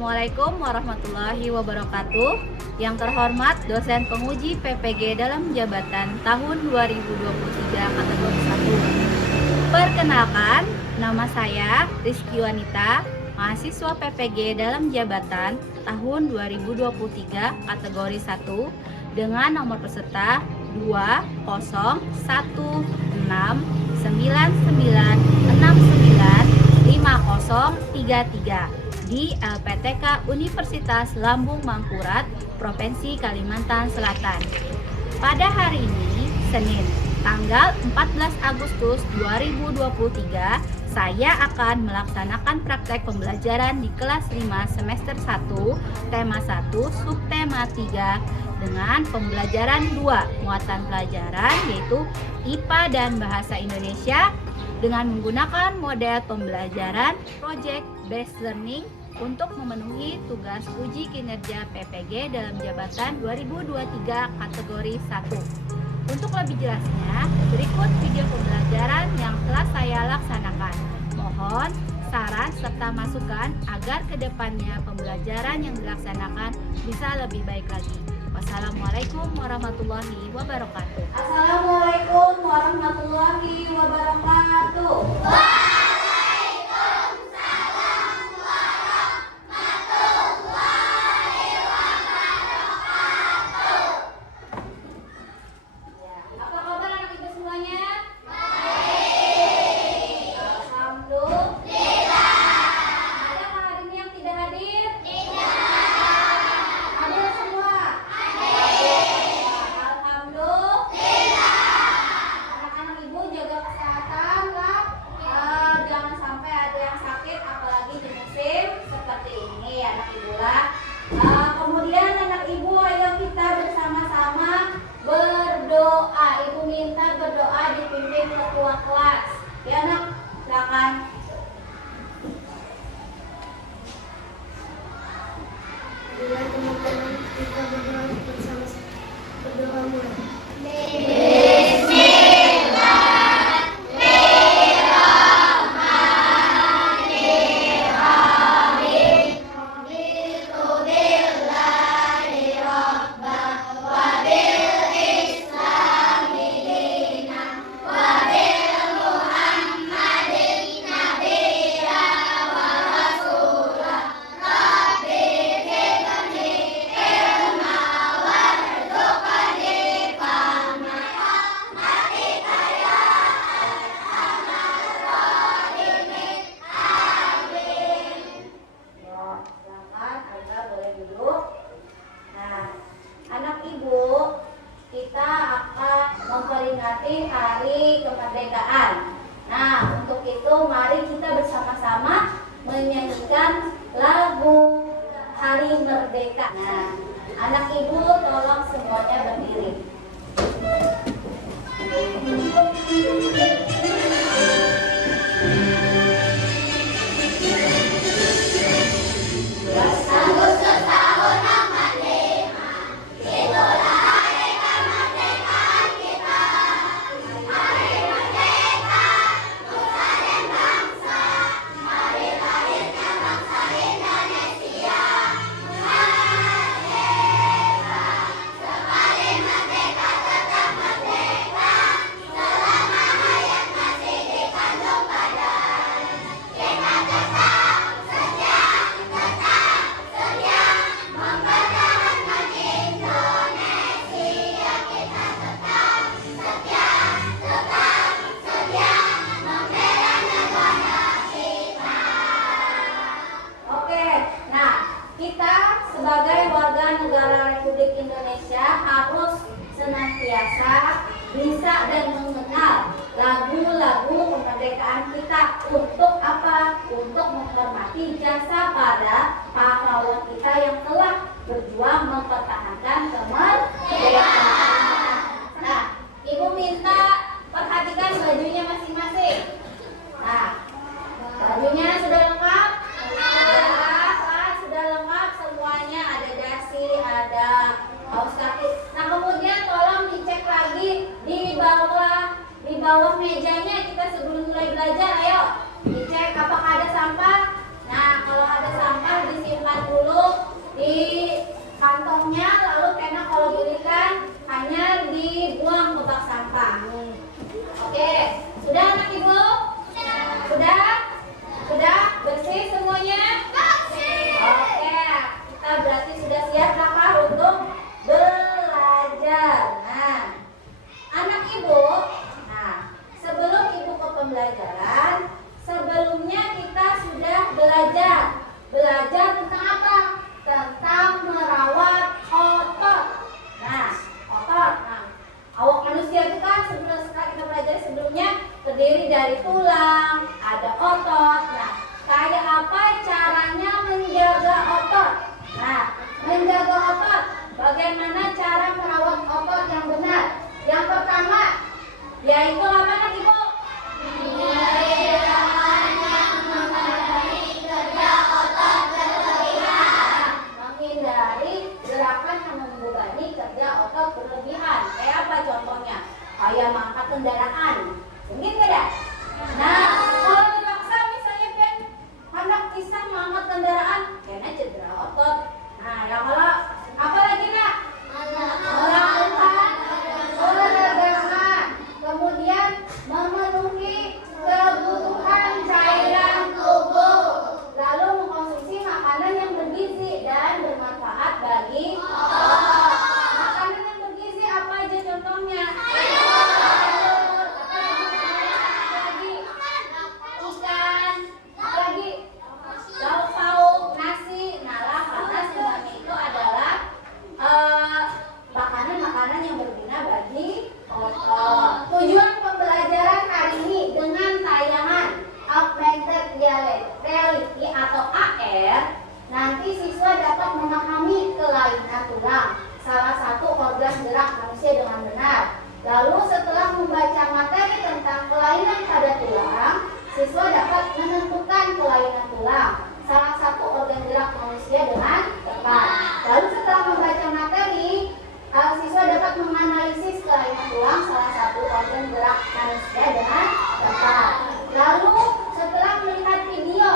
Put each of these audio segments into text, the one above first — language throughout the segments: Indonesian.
Assalamualaikum warahmatullahi wabarakatuh. Yang terhormat dosen penguji PPG dalam jabatan tahun 2023 kategori 1. Perkenalkan, nama saya Rizky Wanita, mahasiswa PPG dalam jabatan tahun 2023 kategori 1 dengan nomor peserta 2019699695033 di LPTK Universitas Lambung Mangkurat, Provinsi Kalimantan Selatan. Pada hari ini, Senin, tanggal 14 Agustus 2023, saya akan melaksanakan praktek pembelajaran di kelas 5 semester 1, tema 1, subtema 3 dengan pembelajaran 2 muatan pelajaran yaitu IPA dan Bahasa Indonesia dengan menggunakan model pembelajaran Project Based Learning untuk memenuhi tugas uji kinerja PPG dalam jabatan 2023 kategori 1. Untuk lebih jelasnya, berikut video pembelajaran yang telah saya laksanakan. Mohon saran serta masukan agar kedepannya pembelajaran yang dilaksanakan bisa lebih baik lagi. Wassalamualaikum warahmatullahi wabarakatuh. Assalamualaikum warahmatullahi wabarakatuh. Kemudian anak ibu, ayo kita bersama-sama berdoa. Ibu minta berdoa dipimpin ketua kelas. Ya anak, silakan. Bila teman-teman kita berdoa bersama-sama. Berdoa mulai. Memperingati Hari Kemerdekaan. Nah, untuk itu mari kita bersama-sama menyanyikan lagu Hari Merdeka. Nah, anak ibu tolong semuanya berdiri. Sebagai warga negara Republik Indonesia harus senantiasa bisa dan mengenal lagu-lagu kemerdekaan kita. Untuk apa? Untuk menghormati jasa para pahlawan kita yang telah berjuang mempertahankan kemerdekaan. Nah, ibu minta perhatikan bajunya masing-masing. Nah, bajunya sudah lengkap? Ada kaos kaki. Nah, kemudian tolong dicek lagi di bawah mejanya kita sebelum mulai belajar. Ayo dicek apakah ada sampah. Nah, kalau ada sampah disimpan dulu. di kantongnya, lalu pena kalau gulirkan hanya dibuang ke bak sampah. Oke, sudah anak ibu? Sudah? Sudah bersih semuanya? Oke, kita berarti sudah siap kakak untuk belajar. Nah, anak ibu, sebelum ibu ke pembelajaran, sebelumnya kita sudah belajar tentang apa? Tentang merawat otot. Otot. Awak manusia itu kan kita pelajari sebelumnya terdiri dari tulang, ada otot. Kayak apa caranya menjaga otot? Menjaga otot, bagaimana cara merawat otot yang benar? Yang pertama, yaitu apa nak ibu? Menghindari gerakan yang membebani kerja otot berlebihan. Kayak apa contohnya? Kayak mengangkat kendaraan. Mungkin tidak? Kalau dipaksa misalnya kan hendak pisang mengangkat kendaraan, kayaknya cedera otot. Yang kalau apa lagi nak? Melakukan olahraga, kemudian memenuhi kebutuhan cairan tubuh, lalu mengkonsumsi makanan yang bergizi dan bermanfaat bagi otot. Makanan yang bergizi apa aja contohnya? Ikan, apalagi lauk pauk, nasi. Karena semuanya itu adalah makanan-makanan yang berguna bagi otot. Tujuan pembelajaran hari ini dengan tayangan Augmented Reality atau AR, nanti siswa dapat memahami kelainan tulang, salah satu organ gerak manusia dengan benar. Lalu setelah membaca materi tentang kelainan pada tulang, siswa dapat menentukan kelainan tulang, salah satu organ gerak manusia dengan tepat. Lalu setelah membaca materi, siswa dapat menganalisis kelainan tulang, salah satu organ gerak manusia dengan tepat. Lalu setelah melihat video,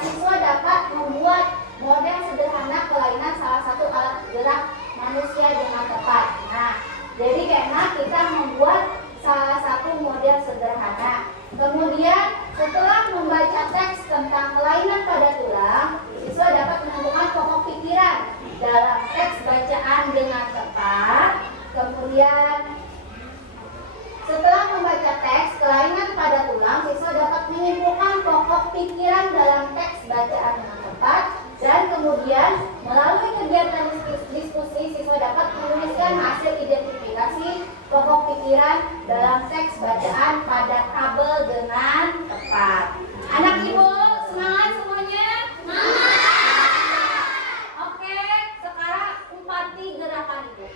siswa dapat membuat model sederhana kelainan salah satu alat gerak manusia dengan tepat. Jadi karena kita membuat salah satu model sederhana. Kemudian setelah membaca teks tentang kelainan pada tulang, siswa dapat menentukan pokok pikiran dalam teks bacaan dengan tepat. Kemudian setelah membaca teks kelainan pada tulang, siswa dapat menyimpulkan pokok pikiran dalam teks bacaan dengan tepat. Dan kemudian melalui kegiatan diskusi, siswa dapat menuliskan hasil identifikasi pokok pikiran dalam teks bacaan pada tabel dengan tepat. Anak ibu, semangat semuanya? Semangat! Oke, sekarang umpati gerakan ibu.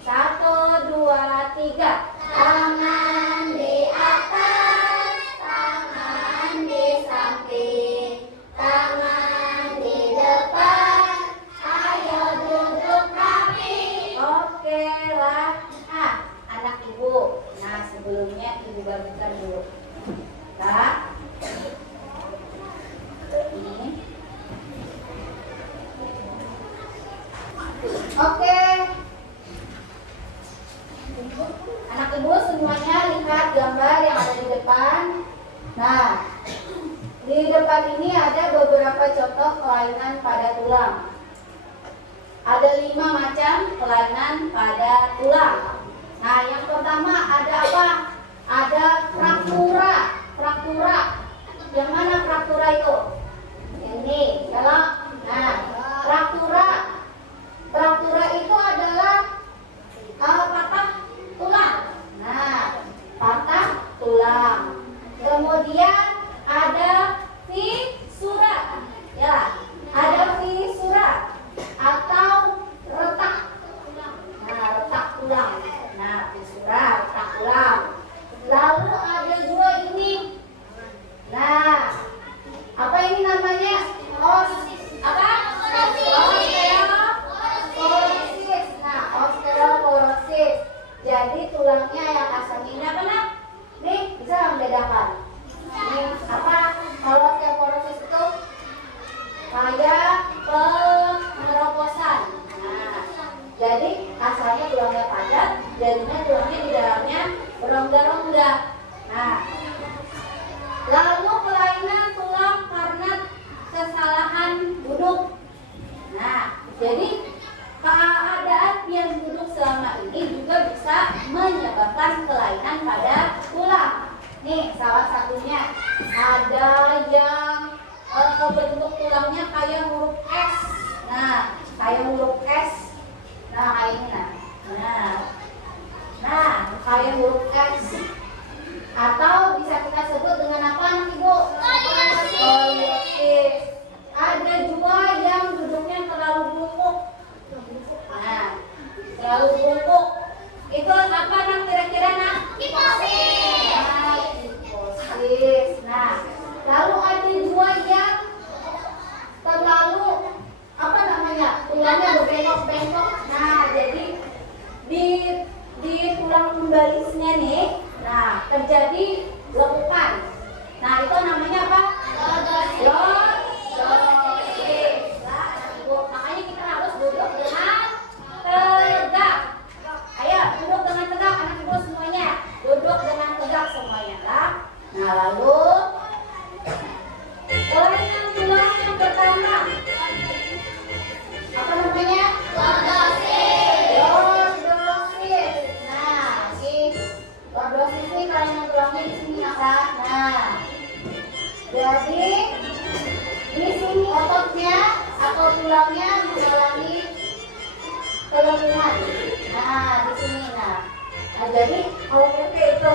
1, 2, 3. Tangan di atas, tangan di samping, tangan di depan, ayo duduk rapi. Oke lah. Anak ibu. Sebelumnya ibu bagikan dulu. Ini. Oke. Anak ibu semuanya lihat gambar yang ada di depan. Di depan ini ada beberapa contoh kelainan pada tulang. Ada 5 macam kelainan pada tulang. Yang pertama ada apa? Ada fraktura. Yang mana fraktura itu? Ini, kalau fraktura itu adalah patah tulang. Patah tulang. Kemudian ada fisura. Ada fisura atau retak. Retak tulang. Fisura, retak tulang. Lalu ada juga ini. Apa ini namanya? Osteoporosis. Jadi tulangnya yang asalnya ini apa nak? Nih, bisa membedakan. Nih, juga. Nah, lalu kelainan tulang karena kesalahan duduk. Nah, jadi keadaan yang duduk selama ini juga bisa menyebabkan kelainan pada tulang. Nih, salah satunya ada yang bentuk tulangnya kayak huruf S. Nah, kayak huruf S. Nah, kayak ini nah, kayak huruf S. Atau bisa kita sebut dengan apa, anak ibu? Skoliosis. Ada juga yang duduknya terlalu bungkuk. Nah, terlalu bungkuk. Itu apa, nak, kira-kira, nak? Kiposis. Nah, kiposis. Nah, lalu ada juga yang terlalu apa namanya, tulangnya berbengkok-bengkok. Nah, jadi di tulang lumbalisnya nih, nah, terjadi lekukan. Nah, itu namanya apa? Lordosis. Nah, ibu, makanya kita harus duduk dengan tegak. Ayo, duduk dengan tegak, anak ibu semuanya. Duduk dengan tegak semuanya, tak? Nah, lalu kelainan tulang yang pertama apa namanya? Lordosis. Lordosis. Nah, lordosis ini kelainan tulangnya di sini ya, Kak. Nah, jadi di sini ototnya atau tulangnya mengalami kelemahan. Nah, di sini. Nah, jadi kalau seperti itu.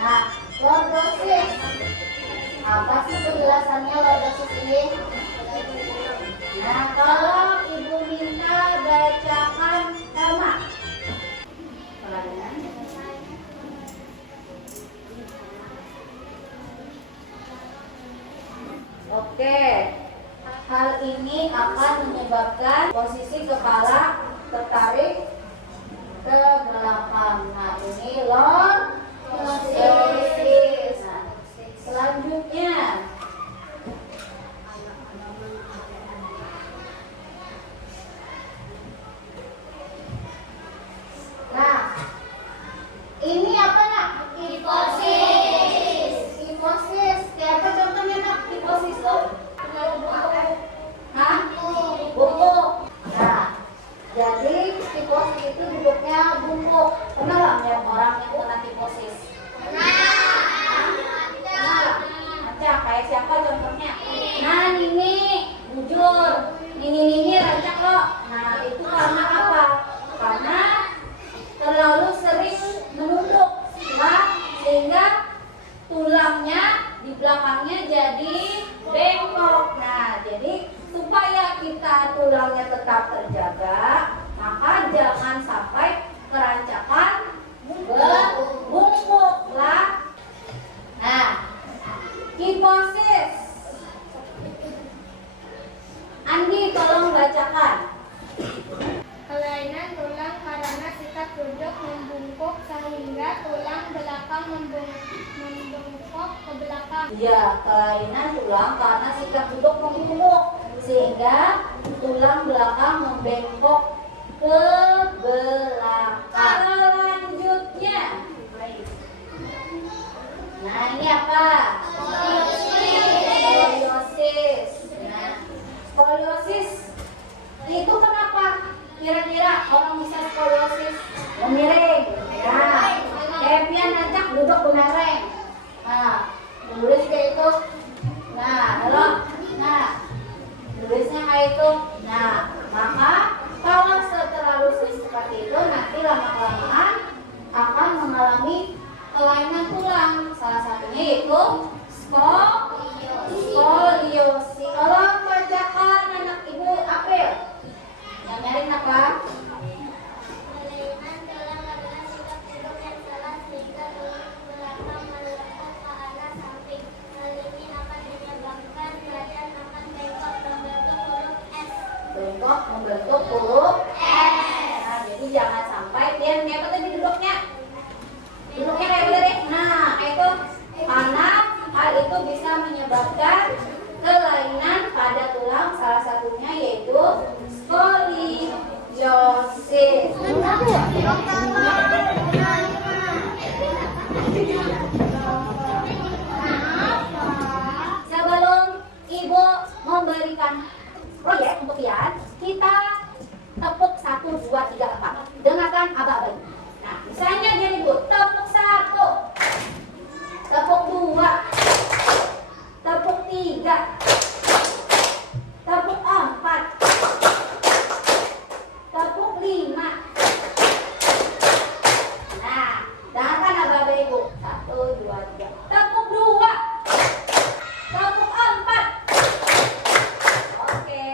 Nah, lordosis. Apa sih penjelasannya lordosis ini? Nah, kalau ibu minta bacakan nama. Oke, hal ini akan menyebabkan posisi kepala tertarik ke belakang. Nah, ini lordosis. Nah, selanjutnya ini apa, nak? Kiposis. Kiposis. Kayak apa contohnya, nak? Kiposis tuh? Hah? Bungkuk. Nah, jadi kiposis itu duduknya bungkuk. Pernah nggak melihat orang yang kena kiposis? Pernah. Rancak, kayak siapa contohnya? Nah, Nini bujur. Nini rancak loh. Nah, itu karena apa? Karena terlalu sering menunduk, sehingga tulangnya di belakangnya jadi bengkok. Nah, jadi supaya kita tulangnya tetap terjaga, maka jangan sampai kerancakan bungkuk lah. Nah, kiposis. Andi, tolong bacakan. Kelainan tulang karena sikap duduk membungkuk sehingga tulang belakang membungkuk ke belakang. Ya, kelainan tulang karena sikap duduk membungkuk sehingga tulang belakang membengkok ke belakang. Selanjutnya, nah ini apa? Skoliosis. Nah, skoliosis itu kenapa? Kira-kira orang bisa skoliosis? Memiring. Nah, Evian acak duduk benereng. Nah, tulis kayak itu. Nah, lalu, nah, tulisnya kayak itu. Nah, maka kalau terlalu seperti itu, nanti lama-kelamaan akan mengalami kelainan tulang. Salah satunya yaitu skoliosis. Tolong bacakan anak ibu April. Yang nyari apa? Kelainan tulang adalah sikap duduk yang salah sehingga tulang belakang melengkung ke arah samping. Hal ini akan menyebabkan badan akan bengkok membentuk huruf S. Bengkok membentuk huruf S. Nah, jadi jangan sampai dia apa tadi duduknya? Duduknya kayak bener. Nah, itu karena hal itu bisa menyebabkan kelainan pada tulang, salah satunya yaitu skoliosis. Sebelum Ibu memberikan proyek untuk Pian, kita tepuk 1, 2, 3, 4. Dengarkan aba-aba. Nah, misalnya gini Bu, tepuk 1, tepuk 2, tepuk 3, tepuk 4, tepuk 5. Nah, dengarkan aba-aba Ibu. 1, 2, 3. Tepuk 2, tepuk 4. Oke.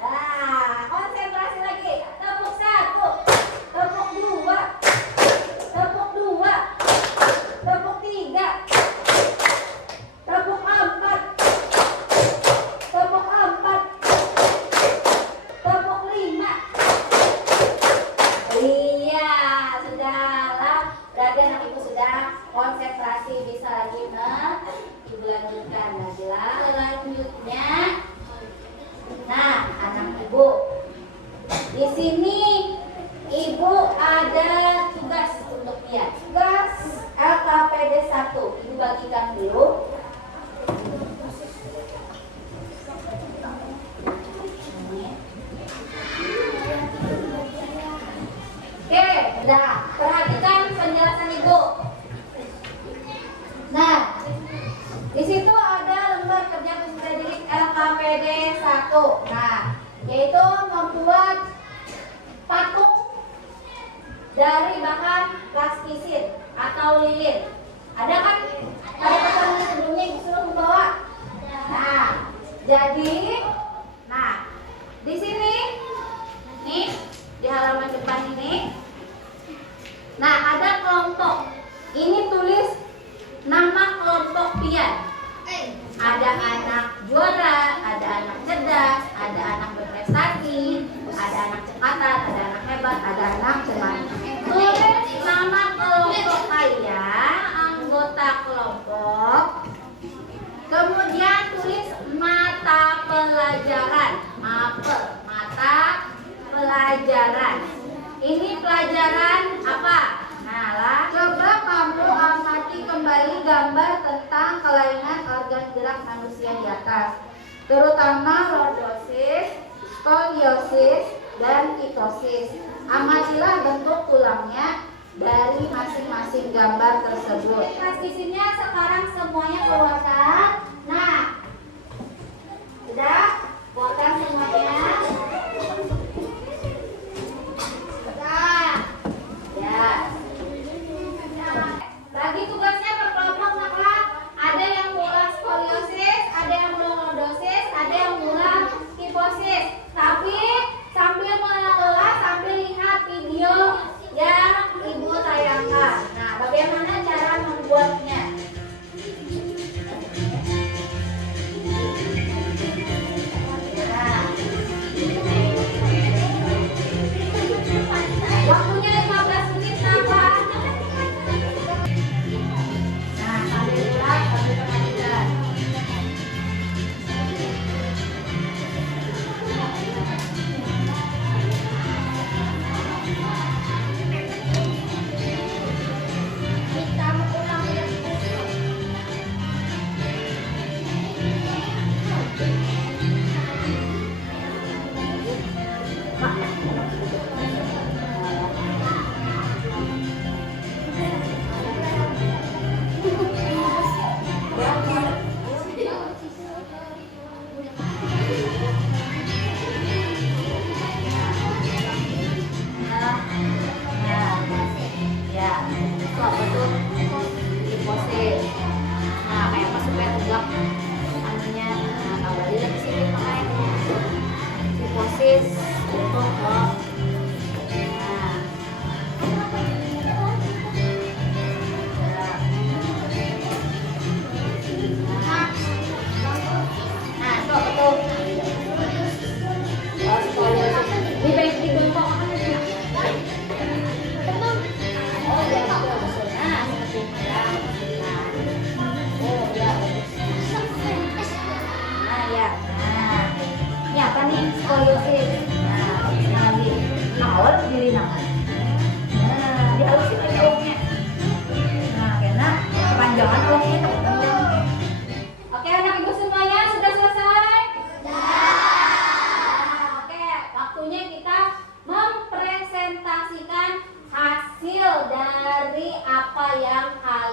Nah, konsentrasi lagi. Tepuk 1, tepuk 2, tepuk 2, tepuk 3, tepuk 4, tepuk 4, tepuk 5. Iya, sudahlah. Berarti anak Ibu sudah konsentrasi, bisa lagi Ibu lanjutkan Najla. Selanjutnya, nah anak Ibu, di sini Ibu ada tugas untuk dia. Tugas LKPD 1. Ibu bagikan dulu. Oke, udah. Perhatikan penjelasan Ibu. Nah, di situ ada lembar kerja peserta didik LKPD 1. Nah, yaitu membuat patung dari bahan plastisin atau lilin. Ada kan? Pada pertemuan sebelumnya Ibu suruh membawa. Nah, jadi, di sini, nih di halaman depan ini. Nah, ada kelompok. Ini tulis nama kelompok Pian. Ada anak juara, ada anak cerdas, ada anak berprestasi, ada anak cekatan, ada anak hebat, ada anak cemas. Tulis nama kelompok kalian, anggota kelompok. Kemudian tulis mata pelajaran, mata pelajaran. Ini pelajaran apa? Nah, coba kamu amati kembali gambar tentang kelainan organ gerak manusia di atas, terutama lordosis, skoliosis, dan kitosis. Amatilah bentuk tulangnya dari masing-masing gambar tersebut. Plastisinnya sekarang semuanya keluarkan. Nah, sudah keluarkan semuanya. Sudah. Ya. Bagi tugasnya per kelompok, maka ada yang mulai skoliosis, ada yang mulai lordosis, ada yang mulai kifosis. Tapi sambil mengelola, sambil lihat video yang Ibu tayangkan. Nah, bagaimana cara membuatnya?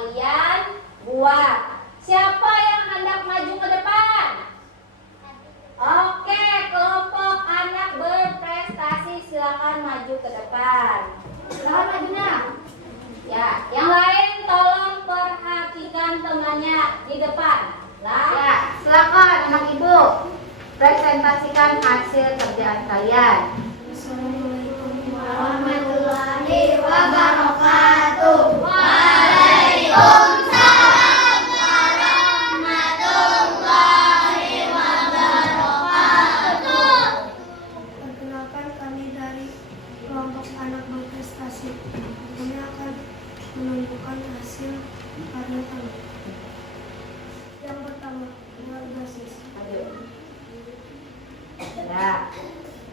kalian buat. Siapa yang hendak maju ke depan? Oke, kelompok anak berprestasi silakan maju ke depan. Silakan maju nak. Ya, yang lain tolong perhatikan temannya di depan. Lah, ya, silakan anak ibu presentasikan hasil kerjaan kalian. Assalamualaikum warahmatullahi wabarakatuh. Waalaikumsalam warahmatullahi wabarakatuh. Perkenalkan, kami dari kelompok anak berprestasi. Kami akan menunjukkan hasil karya kami. Yang pertama, berbasis. Ya.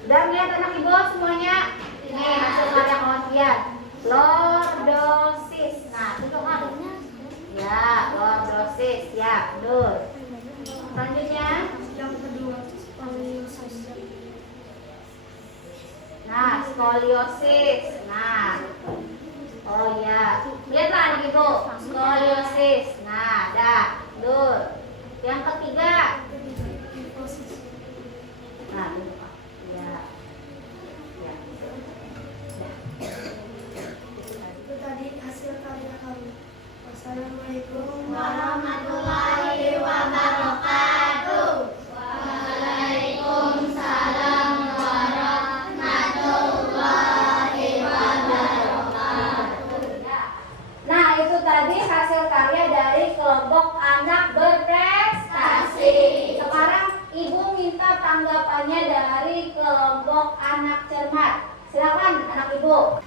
Sudah melihat anak ibu semuanya? Ini hasil karya kalian. Lordosis. Nah, itu kan. Ya, lordosis. Ya, betul. Selanjutnya. Yang kedua, skoliosis. Nah, skoliosis. Nah. Oh ya. Lihatlah anak ibu. Skoliosis. Nah, dah. Betul. Yang ketiga. Kifosis. Nah, ini Pak. Ya. Ya. Itu tadi hasil karya kami. Wassalamualaikum Warahmatullahi wabarakatuh. Waalaikumsalam warahmatullahi wabarakatuh. Nah, itu tadi hasil karya dari kelompok anak berprestasi. Sekarang Ibu minta tanggapannya dari kelompok anak cermat. Silakan anak Ibu.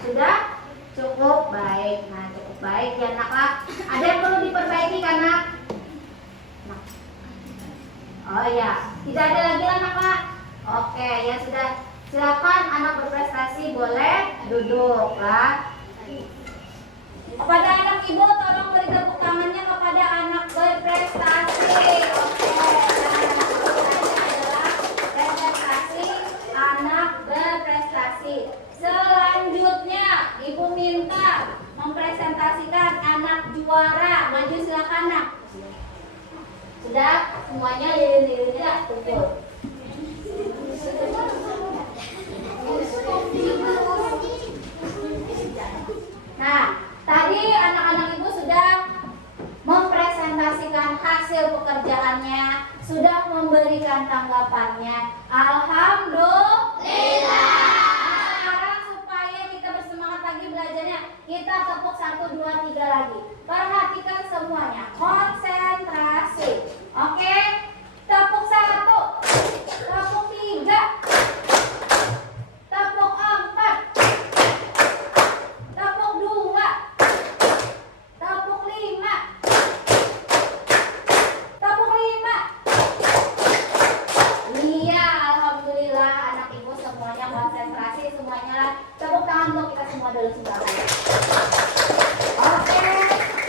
Sudah? Cukup baik. Nah, cukup baik ya anak lah. Ada yang perlu diperbaiki kan nak? Nah. Oh ya, tidak ada lagi anak lah. Oke, ya sudah. Silakan anak berprestasi boleh duduk lah. Kepada anak ibu tolong beri tepuk tangannya kepada anak berprestasi. Oke, adalah presentasi anak berprestasi. Selanjutnya ibu minta mempresentasikan anak juara. Maju silakan nak. Sudah semuanya lilin-lilinnya kumpul. Nah, tadi anak-anak ibu sudah mempresentasikan hasil pekerjaannya, sudah memberikan tanggapannya. Alhamdulillah. Sekarang supaya kita bersemangat lagi belajarnya, kita tepuk 1, 2, 3 lagi. Perhatikan semuanya, konsentrasi. Oke, tepuk 1, tepuk 3, tepuk 4, tepuk 2, tepuk 5, tepuk 5. Iya, alhamdulillah anak ibu semuanya konsentrasi, semuanya lah. Tepuk tangan untuk kita semua dulu sebentar. Oke,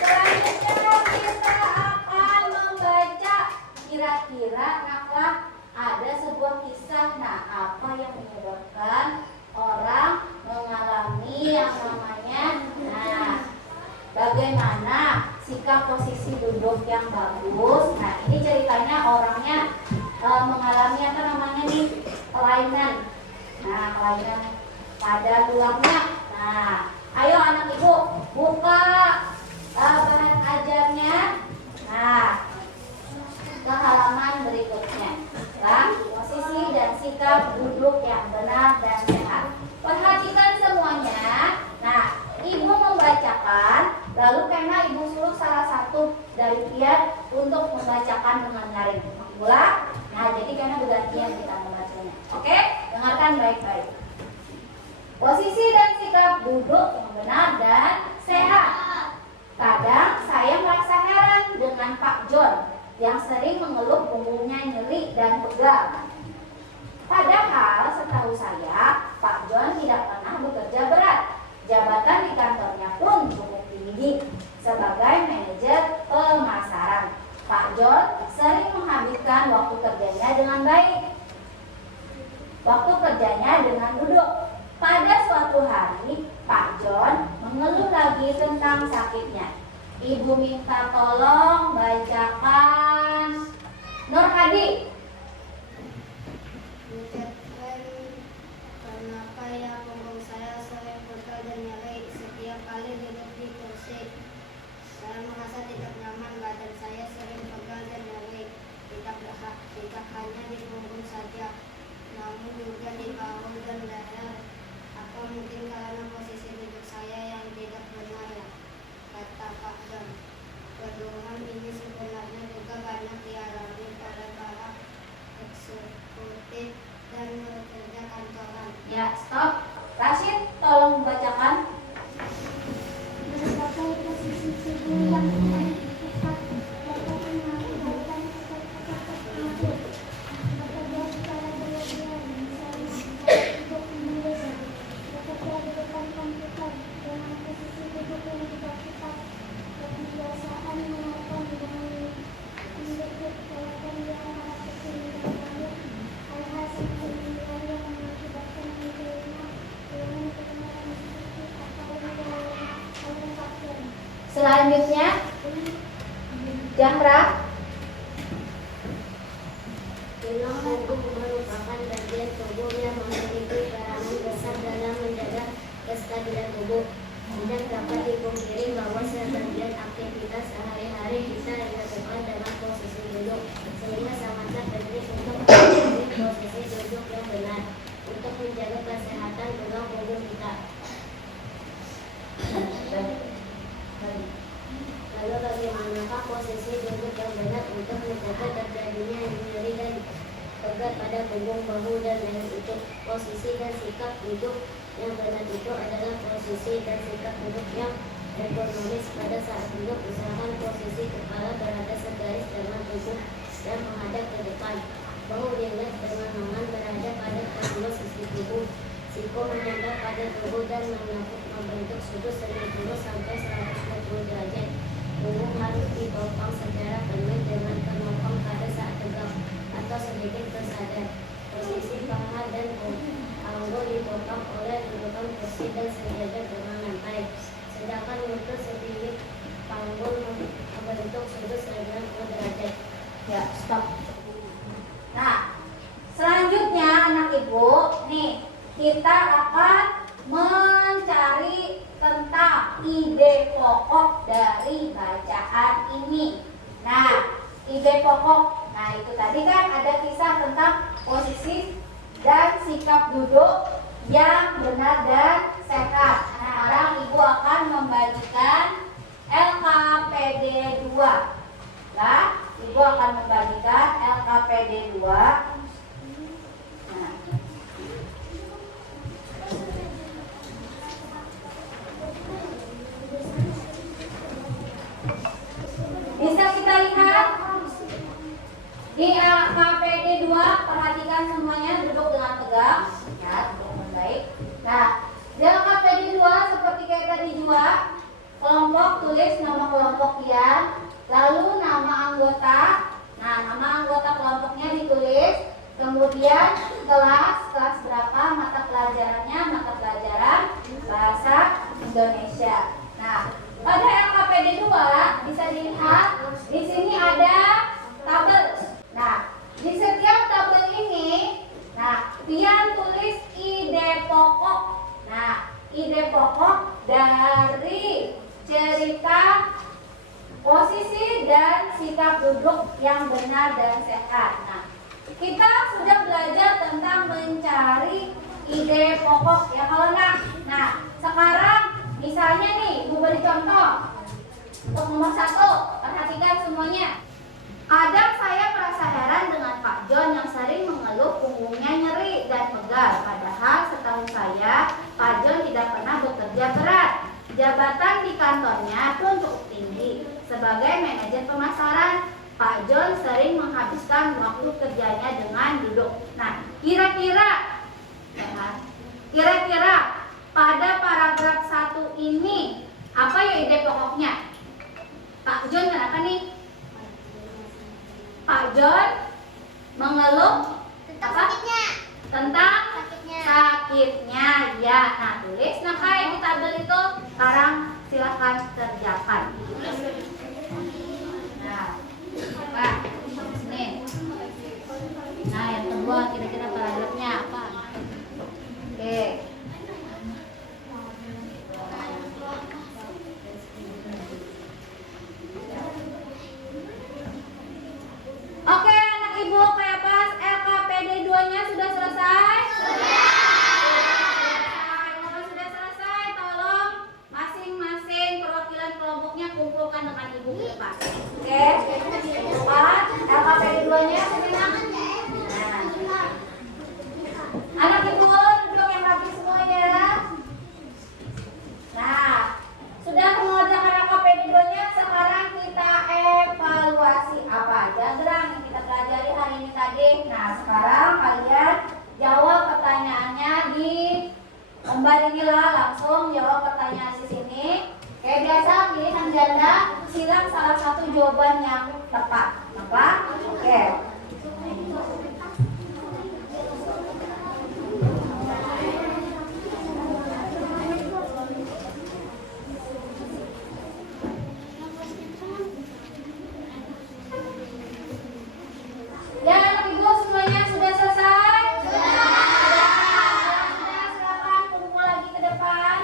selanjutnya kita akan membaca. Kira-kira naklah ada sebuah kisah. Nah, apa yang menyebabkan orang mengalami yang namanya, nah, bagaimana sikap posisi duduk yang bagus. Nah, ini ceritanya orangnya mengalami apa namanya nih, kelainan. Nah, kelainan pada tulangnya. Nah, ayo anak ibu buka bahan ajarnya. Nah, ke halaman berikutnya. Nah, posisi dan sikap duduk yang benar dan sehat. Perhatikan semuanya. Nah, ibu membacakan, lalu karena ibu suruh salah satu dari dia untuk membacakan dengan nyaring. Ulang. Nah, jadi karena bergantian kita membacanya. Oke, dengarkan baik-baik. Posisi dan sikap duduk yang benar dan sehat. Kadang saya merasa heran dengan Pak John yang sering mengeluh punggungnya nyeri dan pegal. Padahal setahu saya, Pak John tidak pernah bekerja berat. Jabatan di kantornya pun cukup tinggi sebagai manajer pemasaran. Pak John sering menghabiskan waktu kerjanya dengan baik. Waktu kerjanya dengan duduk. Pada suatu hari, Pak lagi tentang sakitnya. Ibu minta tolong bacakan Nur Hadi. Mengucapkan kenapa ya punggung saya sering pegal dan nyeri setiap kali duduk di kursi. Saya merasa tidak nyaman, badan saya sering pegal dan nyeri. Tidak hanya di punggung saja, namun juga di bahu dan dada. Apa mungkin karena posisi duduk saya yang tidak benar ya? Kata Pak John. Keluhan ini sebenarnya juga banyak dialami pada para eksekutif dan pekerja kantoran. Ya, stop. Rashid, tolong bacakan. Mencapai posisi tubuh yang tepat dapat mengakibatkan kekecewaan tubuh. Bekerja secara berlebihan, misalnya untuk menulis, bekerja di depan komputer dengan posisi tubuh yang tidak tepat, kebiasaan menonton dengan mendekut walaupun dia harap kesini dan balik, hal-hal seperti ini yang mengakibatkan munculnya dengan ketenaran fisik atau menyebabkan Selanjutnya, Jamra. tulang punggung merupakan bagian tubuh yang memiliki peranan besar dalam menjaga kestabilan tubuh. Tidak dapat dipungkiri bahwa sebagian aktivitas sehari-hari kita dilakukan dalam posisi duduk, sehingga sangatlah penting untuk memiliki posisi duduk yang benar untuk menjaga kesehatan tulang punggung kita. Lalu bagaimanakah posisi duduk yang benar untuk mencegah terjadinya nyeri dan pegal pada punggung, bahu, dan leher itu? Posisi dan sikap duduk yang benar itu adalah posisi dan sikap duduk yang ergonomis. Pada saat duduk, usahakan posisi kepala berada segaris dengan tubuh dan menghadap ke depan. Bahu rileks dengan lengan berada pada kedua sisi tubuh. Siku menempel pada tubuh dan membentuk sudut 90 sampai 120 derajat. Punggung harus ditopang secara penuh dengan penopang pada saat tegak atau sedikit tersadar. Posisi paha dan panggul ditopang oleh dudukan kursi dan sejajar dengan lantai. Sedangkan lutut setinggi panggul membentuk sudut 90 derajat. Ya, stop. Nah, selanjutnya anak ibu, nih kita akan mencari tentang ide pokok dari bacaan ini. Nah, ide pokok. Nah, itu tadi kan ada kisah tentang posisi dan sikap duduk yang benar dan sehat. Nah, sekarang ibu akan membagikan LKPD 2. Nah, ibu akan membagikan LKPD 2. Nah, bisa kita lihat di LKPD 2, perhatikan semuanya duduk dengan tegak, ya, duduk dengan baik. Nah, di LKPD 2 seperti kayak tadi juga, kelompok tulis nama kelompok ya, lalu nama anggota. Nah, nama anggota kelompoknya ditulis, kemudian kelas berapa, mata pelajarannya, mata pelajaran bahasa Indonesia. Nah, pada LKPD 2 bisa dilihat di sini ada tabel. Nah, di setiap tabel ini, nah, pian tulis ide pokok. Nah, ide pokok dari cerita posisi dan sikap duduk yang benar dan sehat. Nah, kita sudah belajar tentang mencari ide pokok ya kalau enggak. Nah, sekarang misalnya nih, Ibu beri contoh. Untuk nomor 1, perhatikan semuanya. Kadang saya merasa heran dengan Pak John yang sering mengeluh punggungnya nyeri dan pegal. Padahal setahu saya, Pak John tidak pernah bekerja berat. Jabatan di kantornya pun cukup tinggi. Sebagai manajer pemasaran, Pak John sering menghabiskan waktu kerjanya dengan duduk. Nah, kira-kira pada paragraf 1 ini apa ya ide pokoknya? Pak John kenapa nih? Pak John mengeluh apa? Tentang sakitnya. Ya, nah tulis. Nah kayak di tabel itu sekarang silahkan akan kerjakan? Nah, apa? Senin. Nah, yang kedua kira-kira paragrafnya apa? Oke. Oke, anak ibu, kayak pas LKPD 2-nya sudah selesai? Kalau sudah selesai, tolong masing-masing perwakilan kelompoknya kumpulkan dengan ibu di depan. Oke? Cepat, LKPD 2-nya sudah. Nah. Anak ibu, duduk yang rapi semuanya. Nah, sudah mengerjakan LKPD 2-nya, sekarang kita evaluasi apa aja gerak yang kita pelajari hari ini tadi. Nah, sekarang kalian jawab pertanyaannya di lembar inilah, langsung jawab pertanyaan di sini. Kayak biasa, pilihan ganda, silang salah satu jawaban yang tepat. Apa? Oke. Ya, anak ibu semuanya sudah selesai? Sudah, silakan kumpul lagi ke depan.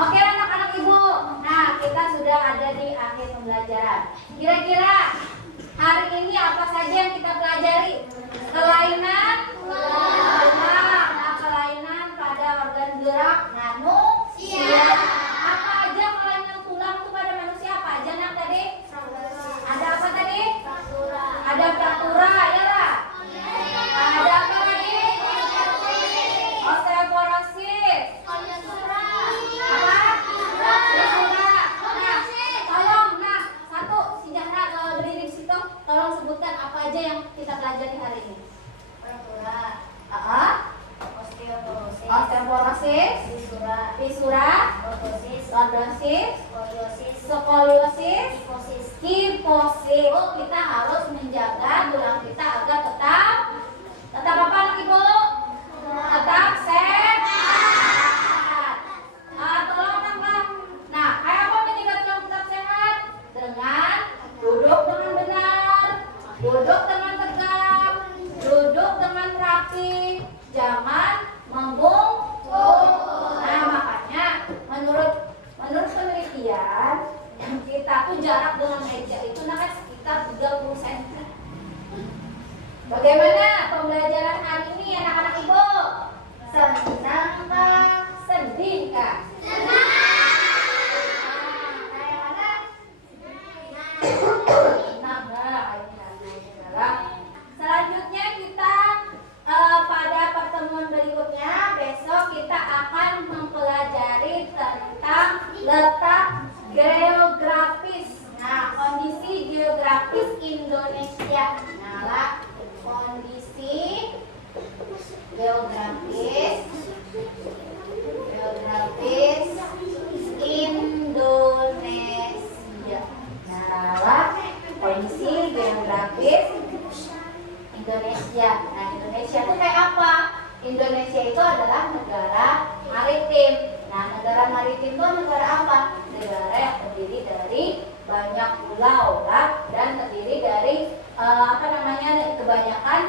Oke anak-anak ibu, nah kita sudah ada di akhir pembelajaran. Kira-kira hari ini apa saja yang kita pelajari? Kelainan? Nah, kelainan pada organ gerak manusia. Apa aja kelainan tulang itu pada manusia? Apa aja nak tadi? Ada apa tadi? Ada fraktura, ya lah. Ada apa lagi? Osteoporosis. Apa? Fisura. Nah, tolong, nah, satu si Zahra berdiri di situ, tolong sebutkan apa aja yang kita pelajari hari ini. Osteoporosis, fisura, lordosis, skoliosis, kifosis. Oh, kita harus menjaga tulang kita agar tetap apa anak ibu? Tetap sehat. Tolong tambah. Nah, kayak apa menjaga tulang tetap sehat? Dengan duduk dengan benar, duduk dengan tegak, duduk dengan rapi, jangan membungkuk. Nah, makanya menurut penelitian kita tuh jarak dengan meja itu namanya sekitar 30 cm. Bagaimana pembelajaran hari ini anak-anak ibu? Senang kah? Sedih kah? Senang. Kayak mana? Senang kah? Selanjutnya kita pada pertemuan berikutnya besok kita akan mempelajari tentang letak geografis. Nah, kondisi geografis Indonesia. Nah, kondisi geografis Indonesia. Nah, kondisi geografis Indonesia. Nah, Indonesia itu kayak apa? Indonesia itu adalah negara maritim. Nah, negara maritim itu negara apa? Negara yang terdiri dari banyak pulau dan terdiri dari kebanyakan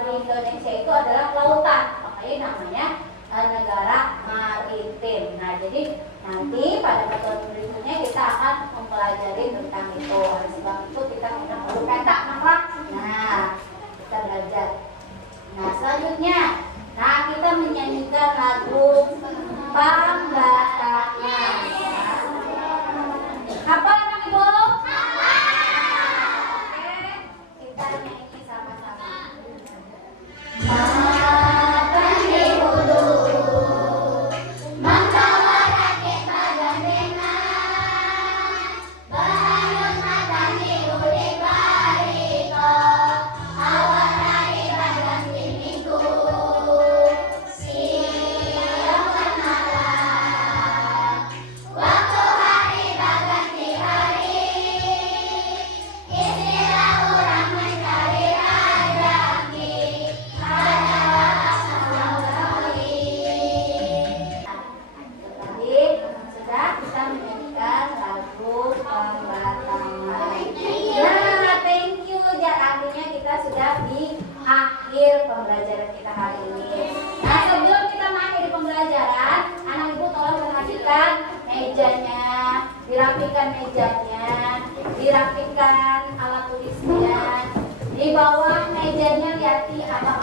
di Indonesia itu adalah lautan. Makanya namanya negara maritim. Nah, jadi nanti pada pertemuan berikutnya kita akan mempelajari tentang itu. Oleh sebab itu kita perlu peta, maka nah kita belajar. Nah, selanjutnya, nah kita menyanyikan lagu Pambatangan. Apa anak ibu? Oke, kita nyanyi sama-sama. Makan di hulu, membawa rakyat pada benang. Nah, sebelum kita mengakhiri pembelajaran, anak ibu tolong perhatikan mejanya, dirapikan mejanya, dirapikan alat tulisnya. Di bawah mejanya lihat apakah